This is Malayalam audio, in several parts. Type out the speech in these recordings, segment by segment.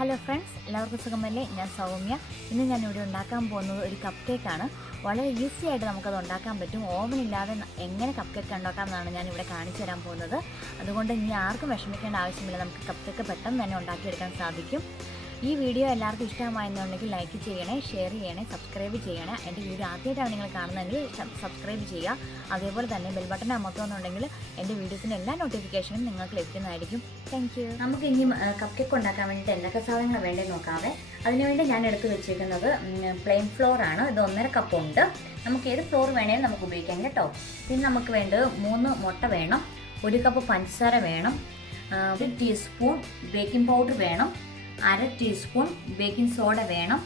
ഹലോ ഫ്രണ്ട്സ്, എല്ലാവർക്കും സുഖമല്ലേ? ഞാൻ സൗമ്യ. ഇന്ന് ഞാനിവിടെ ഉണ്ടാക്കാൻ പോകുന്നത് ഒരു കപ്പ് കേക്കാണ്. വളരെ ഈസി ആയിട്ട് നമുക്കത് ഉണ്ടാക്കാൻ പറ്റും. ഓവനില്ലാതെ എങ്ങനെ കപ്പ് കേക്ക് ഉണ്ടാക്കാമെന്നാണ് ഞാനിവിടെ കാണിച്ചു തരാൻ പോകുന്നത്. അതുകൊണ്ട് ഇനി ആർക്കും വിഷമിക്കേണ്ട ആവശ്യമില്ല. നമുക്ക് കപ്പ് കേക്ക് പെട്ടെന്ന് തന്നെ ഉണ്ടാക്കിയെടുക്കാൻ സാധിക്കും. ഈ വീഡിയോ എല്ലാവർക്കും ഇഷ്ടമായെന്നുണ്ടെങ്കിൽ ലൈക്ക് ചെയ്യണേ, ഷെയർ ചെയ്യണേ, സബ്സ്ക്രൈബ് ചെയ്യണേ. എൻ്റെ വീഡിയോ ആദ്യമായിട്ടാണ് നിങ്ങൾ കാണുന്നതെങ്കിൽ സബ്സ്ക്രൈബ് ചെയ്യുക. അതേപോലെ തന്നെ ബെൽ ബട്ടൺ അമർത്തുന്നുണ്ടെങ്കിൽ എൻ്റെ വീഡിയോസിൻ്റെ എല്ലാ നോട്ടിഫിക്കേഷനും നിങ്ങൾക്ക് ലഭിക്കുന്നതായിരിക്കും. Thank you. നമുക്ക് ഇനി കപ്പ് കേക്ക് ഉണ്ടാക്കാൻ വേണ്ടിയിട്ട് എന്തൊക്കെ സാധനങ്ങൾ വേണ്ടത് നോക്കാതെ. അതിനുവേണ്ടി ഞാൻ എടുത്ത് വെച്ചിരിക്കുന്നത് പ്ലെയിൻ ഫ്ലോർ ആണ്. ഇത് 1.5 കപ്പ് ഉണ്ട്. നമുക്ക് ഏത് ഫ്ലോർ വേണേലും നമുക്ക് ഉപയോഗിക്കാം കേട്ടോ. പിന്നെ നമുക്ക് വേണ്ടത് 3 മുട്ട വേണം, 1 കപ്പ് പഞ്ചസാര വേണം, 1 ടീസ്പൂൺ ബേക്കിംഗ് പൗഡർ വേണം, 1/2 ടീസ്പൂൺ ബേക്കിംഗ് സോഡ വേണം.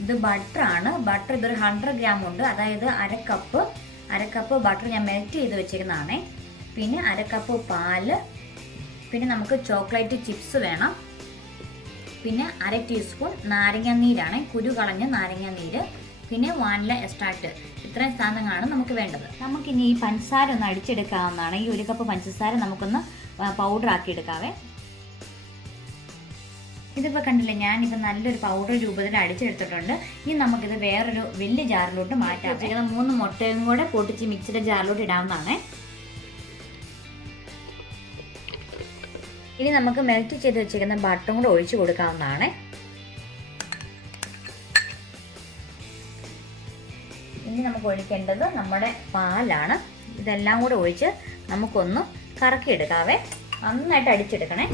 ഇത് ബട്ടറാണ്. ബട്ടർ ഇതൊരു 100 ഗ്രാം ഉണ്ട്. അതായത് അര കപ്പ് ബട്ടർ ഞാൻ മെൽറ്റ് ചെയ്ത് വെച്ചിരുന്നതാണ്. പിന്നെ 1/2 കപ്പ് പാല്, പിന്നെ നമുക്ക് ചോക്ലേറ്റ് ചിപ്സ് വേണം, പിന്നെ 1/2 ടീസ്പൂൺ നാരങ്ങാനീരാണ്, കുരു കളഞ്ഞ നാരങ്ങാനീര്, പിന്നെ വാനില എക്സ്ട്രാക്റ്റ്. ഇത്രയും സാധനങ്ങളാണ് നമുക്ക് വേണ്ടത്. നമുക്കിനി ഈ പഞ്ചസാര ഒന്ന് അടിച്ചെടുക്കാവുന്നതാണ്. ഈ 1 കപ്പ് പഞ്ചസാര നമുക്കൊന്ന് പൗഡർ ആക്കി എടുക്കാവേ. ഇതിപ്പോൾ കണ്ടില്ലേ, ഞാനിപ്പോൾ നല്ലൊരു പൗഡർ രൂപത്തിൽ അടിച്ചെടുത്തിട്ടുണ്ട്. ഇനി നമുക്കിത് വേറൊരു വലിയ ജാറിലോട്ട് മാറ്റാം. 3 മുട്ടയും കൂടെ പൊട്ടിച്ച് മിക്സിയുടെ ജാറിലോട്ട് ഇടാവുന്നതാണ്. ഇനി നമുക്ക് മെൽറ്റ് ചെയ്ത് വെച്ചിരിക്കുന്ന ബട്ടറും കൂടെ ഒഴിച്ചു കൊടുക്കാവുന്നതാണ്. ഇനി നമുക്ക് ഒഴിക്കേണ്ടത് നമ്മുടെ പാലാണ്. ഇതെല്ലാം കൂടെ ഒഴിച്ച് നമുക്കൊന്ന് കറക്കിയെടുക്കാവേ. നന്നായിട്ട് അടിച്ചെടുക്കണേ.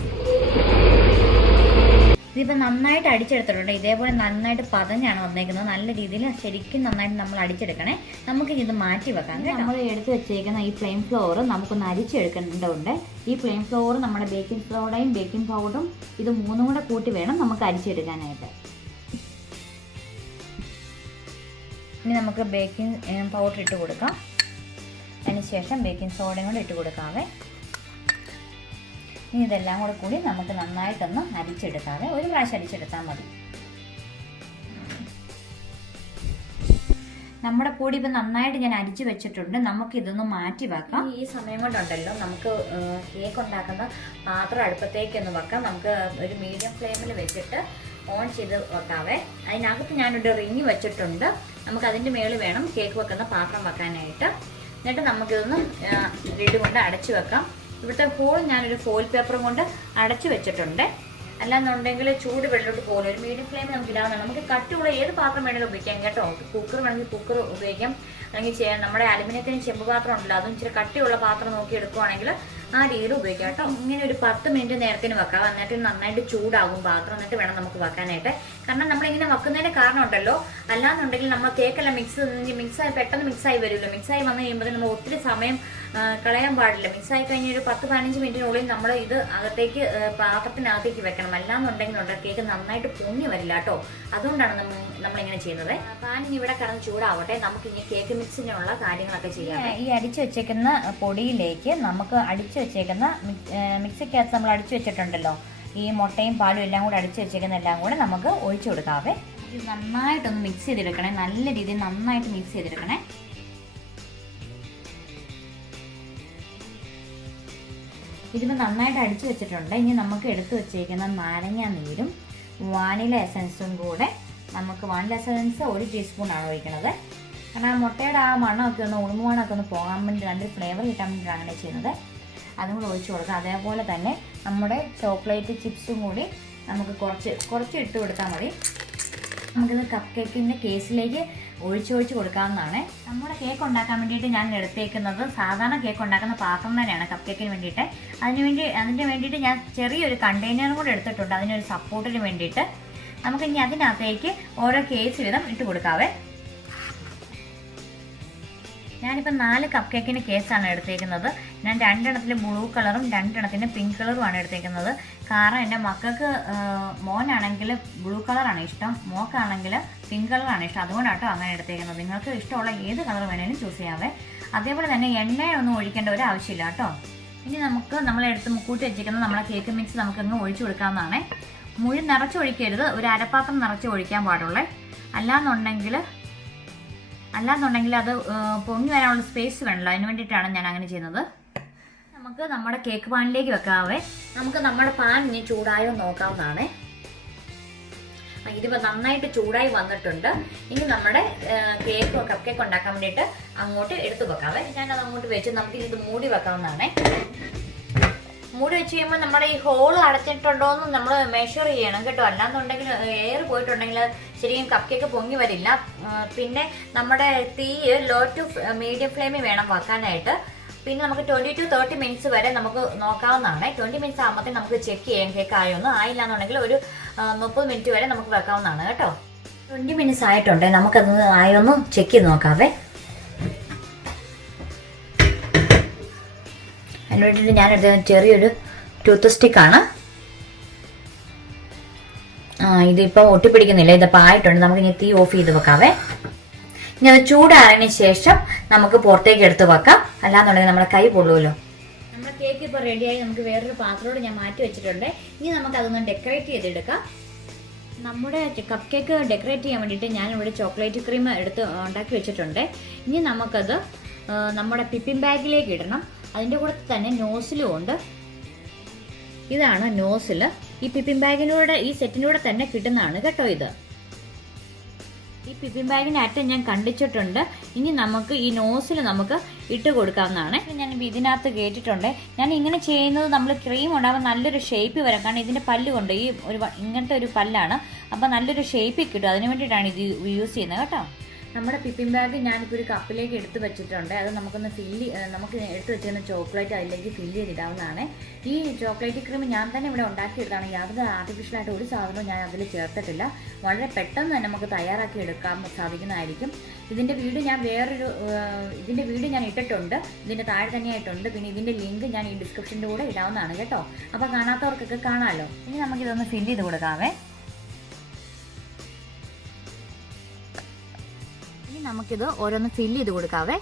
ഇതിപ്പോൾ നന്നായിട്ട് അടിച്ചെടുത്തിട്ടുണ്ട്. ഇതേപോലെ നന്നായിട്ട് പതഞ്ഞാണ് വന്നേക്കുന്നത്. നല്ല രീതിയിൽ ശരിക്കും നന്നായിട്ട് നമ്മൾ അടിച്ചെടുക്കണേ. നമുക്ക് ഇത് മാറ്റി വെക്കാം. നമ്മൾ എടുത്ത് വെച്ചേക്കുന്ന ഈ പ്ലെയിൻ ഫ്ലോർ നമുക്കൊന്ന് അരിച്ചെടുക്കേണ്ടതുണ്ട്. ഈ പ്ലെയിൻ ഫ്ലോർ നമ്മുടെ ബേക്കിംഗ് സോഡയും ബേക്കിംഗ് പൗഡറും ഇത് 3 കൂടെ കൂട്ടി വേണം നമുക്ക് അരിച്ചെടുക്കാനായിട്ട്. ഇനി നമുക്ക് ബേക്കിംഗ് പൗഡർ ഇട്ട് കൊടുക്കാം. അതിനുശേഷം ബേക്കിംഗ് സോഡയും കൂടെ ഇട്ട് കൊടുക്കാവേ. ഇനി ഇതെല്ലാം കൂടി നമുക്ക് നന്നായിട്ടൊന്ന് അരിച്ചെടുക്കാതെ ഒരു പ്രാവശ്യം അരിച്ചെടുത്താൽ മതി. നമ്മുടെ പൊടി ഇപ്പം നന്നായിട്ട് ഞാൻ അരിച്ചു വെച്ചിട്ടുണ്ട്. നമുക്ക് ഇതൊന്ന് മാറ്റി വെക്കാം. ഈ സമയം കൊണ്ടുണ്ടല്ലോ നമുക്ക് കേക്ക് ഉണ്ടാക്കുന്ന പാത്രം അടുപ്പത്തേക്കൊന്ന് വെക്കാം. നമുക്ക് ഒരു മീഡിയം ഫ്ലെയിമിൽ വെച്ചിട്ട് ഓൺ ചെയ്ത് വെക്കാവേ. അതിനകത്ത് ഞാനൊരു റിങ് വെച്ചിട്ടുണ്ട്. നമുക്ക് അതിൻ്റെ മേളിൽ വേണം കേക്ക് വെക്കുന്ന പാത്രം വെക്കാനായിട്ട്. എന്നിട്ട് നമുക്കിതൊന്ന് ലിഡ് കൊണ്ട് അടച്ചു വെക്കാം. ഇവിടുത്തെ ഹോൾ ഞാനൊരു ഫോയിൽ പേപ്പറും കൊണ്ട് അടച്ചു വെച്ചിട്ടുണ്ട്. അല്ലാന്നുണ്ടെങ്കിൽ ചൂട് വെള്ളോട്ട് പോലെ ഒരു മീഡിയം ഫ്ലെയിമിൽ നമുക്ക് ഇടാവുന്നതാണ്. നമുക്ക് കട്ടിയുള്ള ഏത് പാത്രം വേണമെങ്കിലും ഉപയോഗിക്കാം കേട്ടോ. കുക്കർ വേണമെങ്കിൽ കുക്കർ ഉപയോഗിക്കാം. അല്ലെങ്കിൽ നമ്മുടെ അലുമിനിയത്തിന് ചെമ്പ് പാത്രം ഉണ്ടല്ലോ, അതും ഇച്ചിരി കട്ടിയുള്ള പാത്രം നോക്കി എടുക്കുവാണെങ്കിൽ ആ രീതിയിൽ ഉപയോഗിക്കാം കേട്ടോ. ഇങ്ങനെ ഒരു 10 മിനിറ്റ് നേരത്തിന് വെക്കാം. എന്നിട്ട് നന്നായിട്ട് ചൂടാകും പാത്രം. എന്നിട്ട് വേണം നമുക്ക് വെക്കാനായിട്ട്. കാരണം നമ്മളിങ്ങനെ വെക്കുന്നതിന് കാരണം ഉണ്ടല്ലോ, അല്ലാന്നുണ്ടെങ്കിൽ നമ്മൾ കേക്കെല്ലാം മിക്സായി പെട്ടെന്ന് മിക്സായി വരുമല്ലോ. മിക്സായി വന്നു കഴിയുമ്പോൾ നമ്മൾ ഒത്തിരി സമയം കളയാൻ പാടില്ല. മിക്സായി കഴിഞ്ഞ ഒരു 10-15 മിനിറ്റിനുള്ളിൽ നമ്മൾ ഇത് അകത്തേക്ക് പാത്രത്തിനകത്തേക്ക് വെക്കണം. അല്ലാന്നുണ്ടെങ്കിൽ കേക്ക് നന്നായിട്ട് പൊങ്ങി വരില്ല കേട്ടോ. അതുകൊണ്ടാണ് നമ്മളിങ്ങനെ ചെയ്യുന്നത്. പാൻ ഇവിടെ കിടന്ന് ചൂടാവട്ടെ. നമുക്ക് ഇനി കേക്ക് മിക്സിനുള്ള കാര്യങ്ങളൊക്കെ ചെയ്യാം. ഈ അടിച്ചു വെച്ചേക്കുന്ന പൊടിയിലേക്ക് നമുക്ക് അടിച്ചു വെച്ചേക്കുന്ന മിക്സിക്കകത്ത് നമ്മൾ അടിച്ചു വെച്ചിട്ടുണ്ടല്ലോ, ഈ മുട്ടയും പാലും എല്ലാം കൂടെ അടിച്ചു വെച്ചേക്കുന്ന എല്ലാം കൂടെ നമുക്ക് ഒഴിച്ചു കൊടുക്കാവേ. ഇത് നന്നായിട്ടൊന്ന് മിക്സ് ചെയ്തെടുക്കണേ. നല്ല രീതിയിൽ നന്നായിട്ട് മിക്സ് ചെയ്തെടുക്കണേ. ഇതിപ്പോൾ നന്നായിട്ട് അടിച്ചു വെച്ചിട്ടുണ്ട്. ഇനി നമുക്ക് എടുത്തു വെച്ചേക്കുന്ന നാരങ്ങ നീരും വാനില എസൻസും കൂടെ നമുക്ക് വാനില എസൻസ് 1 ടീസ്പൂണാണ് ഒഴിക്കുന്നത്. കാരണം ആ മുട്ടയുടെ ആ മണമൊക്കെ ഒന്ന് ഉണുമണമൊക്കെ ഒന്ന് പോകാൻ വേണ്ടി നല്ലൊരു ഫ്ലേവർ കിട്ടാൻ വേണ്ടിയിട്ടാണ് അങ്ങനെ ചെയ്യുന്നത്. അതും കൂടെ ഒഴിച്ചു കൊടുക്കാം. അതേപോലെ തന്നെ നമ്മുടെ ചോക്ലേറ്റ് ചിപ്സും കൂടി നമുക്ക് കുറച്ച് ഇട്ട് കൊടുത്താൽ മതി. നമുക്കിത് കപ്പ് കേക്കിൻ്റെ കേസിലേക്ക് ഒഴിച്ച് കൊടുക്കാവുന്നതാണ്. നമ്മുടെ കേക്ക് ഉണ്ടാക്കാൻ വേണ്ടിയിട്ട് ഞാൻ എടുത്തേക്കുന്നത് സാധാരണ കേക്ക് ഉണ്ടാക്കുന്ന പാത്രം തന്നെയാണ് കപ്പ് കേക്കിന് വേണ്ടിയിട്ട്. അതിന് വേണ്ടിയിട്ട് ഞാൻ ചെറിയൊരു കണ്ടെയ്നറും കൂടെ എടുത്തിട്ടുണ്ട്, അതിനൊരു സപ്പോർട്ടിന് വേണ്ടിയിട്ട്. നമുക്കിനി അതിനകത്തേക്ക് ഓരോ കേസ് വീതം ഇട്ട് കൊടുക്കാവേ. ഞാനിപ്പോൾ 4 കപ്പ് കേക്കിൻ്റെ കേസാണ് എടുത്തേക്കുന്നത്. ഞാൻ 2 എണ്ണത്തിന് ബ്ലൂ കളറും 2 എണ്ണത്തിന് പിങ്ക് കളറുമാണ് എടുത്തേക്കുന്നത്. കാരണം എൻ്റെ മക്കൾക്ക് മോനാണെങ്കിൽ ബ്ലൂ കളറാണ് ഇഷ്ടം, മോക്കാണെങ്കിൽ പിങ്ക് കളറാണ് ഇഷ്ടം. അതുകൊണ്ടാണ് കേട്ടോ അങ്ങനെ എടുത്തേക്കുന്നത്. നിങ്ങൾക്ക് ഇഷ്ടമുള്ള ഏത് കളർ വേണമെങ്കിലും ചൂസ് ചെയ്യാവേ. അതേപോലെ തന്നെ എണ്ണയൊന്നും ഒഴിക്കേണ്ട ഒരു ആവശ്യമില്ല കേട്ടോ. ഇനി നമ്മളെടുത്ത് മുക്കൂട്ടി വെച്ചിരിക്കുന്ന നമ്മളെ കേക്ക് മിക്സ് നമുക്കങ്ങ് ഒഴിച്ചു കൊടുക്കാവുന്നതാണ്. മുഴുവൻ നിറച്ചൊഴിക്കരുത്, ഒരു അരപ്പാത്രം നിറച്ച് ഒഴിക്കാൻ പാടുള്ളേ. അല്ലാന്നുണ്ടെങ്കിൽ അത് പൊങ്ങി വരാനുള്ള സ്പേസ് വേണമല്ലോ. അതിന് വേണ്ടിയിട്ടാണ് ഞാൻ അങ്ങനെ ചെയ്യുന്നത്. നമുക്ക് നമ്മുടെ കേക്ക് പാനിലേക്ക് വെക്കാവേ. നമുക്ക് നമ്മുടെ പാൻ ഇനി ചൂടായോ നോക്കാവുന്നതാണ്. ഇതിപ്പോൾ നന്നായിട്ട് ചൂടായി വന്നിട്ടുണ്ട്. ഇനി നമ്മുടെ കപ്പ് കേക്ക് ഉണ്ടാക്കാൻ വേണ്ടിയിട്ട് അങ്ങോട്ട് എടുത്തു വെക്കാവേ. ഞാനത് അങ്ങോട്ട് വെച്ച് നമുക്ക് ഇത് മൂടി വെക്കാവുന്നതാണേ. മൂടി വെച്ച് കഴിയുമ്പോൾ നമ്മുടെ ഈ ഹോൾ അടച്ചിട്ടുണ്ടോ എന്ന് നമ്മൾ മെഷർ ചെയ്യണം കേട്ടോ. അല്ലാന്നുണ്ടെങ്കിൽ എയർ പോയിട്ടുണ്ടെങ്കിൽ ശരിക്കും കപ്പ് കേക്ക് പൊങ്ങി വരില്ല. പിന്നെ നമ്മുടെ തീ ലോ ടു മീഡിയം ഫ്ലെയിമിൽ വേണം വെക്കാനായിട്ട്. പിന്നെ നമുക്ക് 20 to 30 മിനിറ്റ്സ് വരെ നമുക്ക് നോക്കാവുന്നതാണ്. 20 മിനിറ്റ്സ് ആകുമ്പോഴത്തേക്ക് നമുക്ക് ചെക്ക് ചെയ്യാം കേക്ക് ആയൊന്നും. ആയില്ല എന്നുണ്ടെങ്കിൽ ഒരു 30 മിനിറ്റ് വരെ നമുക്ക് വെക്കാവുന്നതാണ് കേട്ടോ. 20 മിനിറ്റ്സ് ആയിട്ടുണ്ട്. നമുക്കത് ആയൊന്ന് ചെക്ക് ചെയ്ത് നോക്കാവേ. അതിന് വേണ്ടിയിട്ട് ഞാനെടുത്ത ചെറിയൊരു ടൂത്ത് സ്റ്റിക്കാണ്. ഇതിപ്പോൾ ഒട്ടിപ്പിടിക്കുന്നില്ല. ഇതിപ്പോൾ ആയിട്ടുണ്ട്. നമുക്ക് ഇനി തീ ഓഫ് ചെയ്ത് വെക്കാവേ. ഇനി അത് ചൂടാറിന് ശേഷം നമുക്ക് പുറത്തേക്ക് എടുത്ത് വെക്കാം. അല്ലാന്നുണ്ടെങ്കിൽ നമ്മുടെ കൈ പൊള്ളുമല്ലോ. നമ്മുടെ കേക്ക് ഇപ്പോൾ റെഡിയായി. നമുക്ക് വേറൊരു പാത്രത്തോട് ഞാൻ മാറ്റി വെച്ചിട്ടുണ്ട്. ഇനി നമുക്ക് അതൊന്ന് ഡെക്കറേറ്റ് ചെയ്തെടുക്കാം. നമ്മുടെ കപ്പ് കേക്ക് ഡെക്കറേറ്റ് ചെയ്യാൻ വേണ്ടിയിട്ട് ഞാനിവിടെ ചോക്ലേറ്റ് ക്രീം എടുത്ത് ഉണ്ടാക്കി വെച്ചിട്ടുണ്ട്. ഇനി നമുക്കത് നമ്മുടെ പിപ്പിംഗ് ബാഗിലേക്ക് ഇടണം. അതിൻ്റെ കൂടെ തന്നെ നോസിലും ഉണ്ട്. ഇതാണ് നോസില്. ഈ പിപ്പിംഗ് ബാഗിനൂടെ ഈ സെറ്റിനൂടെ തന്നെ കിട്ടുന്നതാണ് കേട്ടോ ഇത്. ഈ പിപ്പിംഗ് ബാഗിൻ്റെ അറ്റം ഞാൻ കണ്ടിച്ചിട്ടുണ്ട്. ഇനി നമുക്ക് ഈ നോസിൽ നമുക്ക് ഇട്ട് കൊടുക്കാവുന്നതാണ്. ഞാൻ ഇതിനകത്ത് കേട്ടിട്ടുണ്ട്. ഞാൻ ഇങ്ങനെ ചെയ്യുന്നത് നമ്മൾ ക്രീം ഉണ്ടാകുമ്പോൾ നല്ലൊരു ഷേപ്പ് വരാം. കാരണം ഇതിൻ്റെ പല്ല് കൊണ്ട് ഈ ഇങ്ങനത്തെ ഒരു പല്ലാണ്. അപ്പോൾ നല്ലൊരു ഷേപ്പിൽ കിട്ടും. അതിന് വേണ്ടിയിട്ടാണ് ഇത് യൂസ് ചെയ്യുന്നത് കേട്ടോ. നമ്മുടെ പിപ്പിംഗ് ബാഗ് ഞാനിപ്പോൾ ഒരു കപ്പിലേക്ക് എടുത്ത് വെച്ചിട്ടുണ്ട്. അത് നമുക്കൊന്ന് നമുക്ക് എടുത്ത് വെച്ചിരുന്ന ചോക്ലേറ്റ് അതിലേക്ക് ഫില്ല് ചെയ്തിടാവുന്നതാണ്. ഈ ചോക്ലേറ്റ് ക്രീം ഞാൻ തന്നെ ഇവിടെ ഉണ്ടാക്കിയെടുത്താണ്. യാതൊരു ആർട്ടിഫിഷ്യലായിട്ട് ഒരു സാധനവും ഞാൻ അതിൽ ചേർത്തിട്ടില്ല. വളരെ പെട്ടെന്ന് തന്നെ നമുക്ക് തയ്യാറാക്കി എടുക്കാൻ സാധിക്കുന്നതായിരിക്കും. ഇതിൻ്റെ വീഡിയോ ഞാൻ ഇട്ടിട്ടുണ്ട്. ഇതിൻ്റെ താഴെ തന്നെയായിട്ടുണ്ട്. പിന്നെ ഇതിൻ്റെ ലിങ്ക് ഞാൻ ഈ ഡിസ്ക്രിപ്ഷൻ്റെ കൂടെ ഇടാവുന്നതാണ് കേട്ടോ. അപ്പോൾ കാണാത്തവർക്കൊക്കെ കാണാമല്ലോ. ഇനി നമുക്കിതൊന്ന് ഫില്ല് ചെയ്ത് കൊടുക്കാവേ. നമുക്കിത് ഓരോന്ന് ഫില്ല് ചെയ്ത് കൊടുക്കാവേ.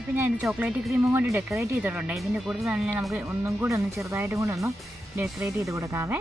ഇപ്പം ഞാൻ ഇത് ചോക്ലേറ്റ് ക്രീമും കൊണ്ട് ഡെക്കറേറ്റ് ചെയ്തിട്ടുണ്ട്. ഇതിൻ്റെ കൂടെ തന്നെ നമുക്ക് ഒന്നും കൂടി ഒന്ന് ചെറുതായിട്ടും കൂടി ഒന്ന് ഡെക്കറേറ്റ് ചെയ്ത് കൊടുക്കാവേ.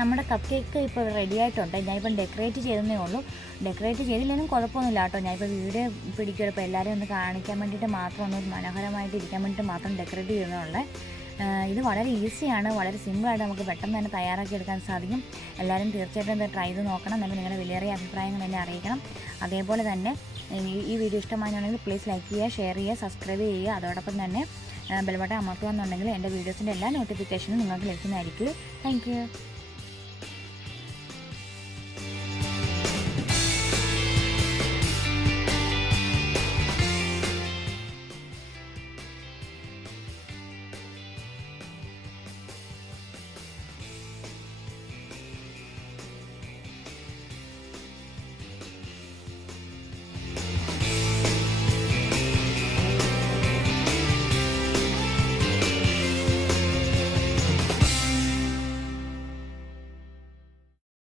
നമ്മുടെ കപ്പ് കേക്ക് ഇപ്പോൾ റെഡി ആയിട്ടുണ്ട്. ഞാനിപ്പം ഡെക്കറേറ്റ് ചെയ്തതേ ഉള്ളൂ. ഡെക്കറേറ്റ് ചെയ്തില്ലെങ്കിലും കുഴപ്പമൊന്നുമില്ല കേട്ടോ. ഞാനിപ്പോൾ വീഡിയോ പിടിക്കുമല്ലോ. ഇപ്പോൾ എല്ലാവരും ഒന്ന് കാണിക്കാൻ വേണ്ടിയിട്ട് മാത്രം, ഒന്ന് മനോഹരമായിട്ട് ഇരിക്കാൻ വേണ്ടിയിട്ട് മാത്രം ഡെക്കറേറ്റ് ചെയ്യുന്നുള്ളത്. ഇത് വളരെ ഈസിയാണ്. വളരെ സിമ്പിളായിട്ട് നമുക്ക് പെട്ടെന്ന് തന്നെ തയ്യാറാക്കി എടുക്കാൻ സാധിക്കും. എല്ലാവരും തീർച്ചയായിട്ടും ഇത് ട്രൈ ചെയ്ത് നോക്കണം. എന്നിട്ട് നിങ്ങളുടെ വിലയേറിയ അഭിപ്രായങ്ങൾ എന്നെ അറിയിക്കണം. അതേപോലെ തന്നെ ഈ വീഡിയോ ഇഷ്ടമാണെന്നുണ്ടെങ്കിൽ പ്ലീസ് ലൈക്ക് ചെയ്യുക, ഷെയർ ചെയ്യുക, സബ്സ്ക്രൈബ് ചെയ്യുക. അതോടൊപ്പം തന്നെ ബെൽ ബട്ടൺ അമർത്തുകയെന്നുണ്ടെങ്കിൽ എൻ്റെ വീഡിയോസിൻ്റെ എല്ലാ നോട്ടിഫിക്കേഷനും നിങ്ങൾക്ക് ലഭിക്കുന്നതായിരിക്കും. Thank you.